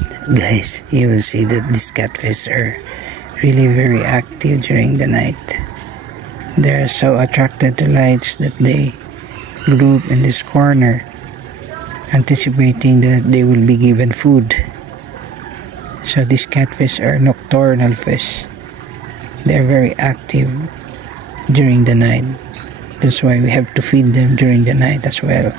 watch, guys, you will see that these catfish are really very active during the night. They're so attracted to lights that they group in this corner, anticipating that they will be given food. So these catfish are nocturnal fish. They're very active during the night. That's why we have to feed them during the night as well.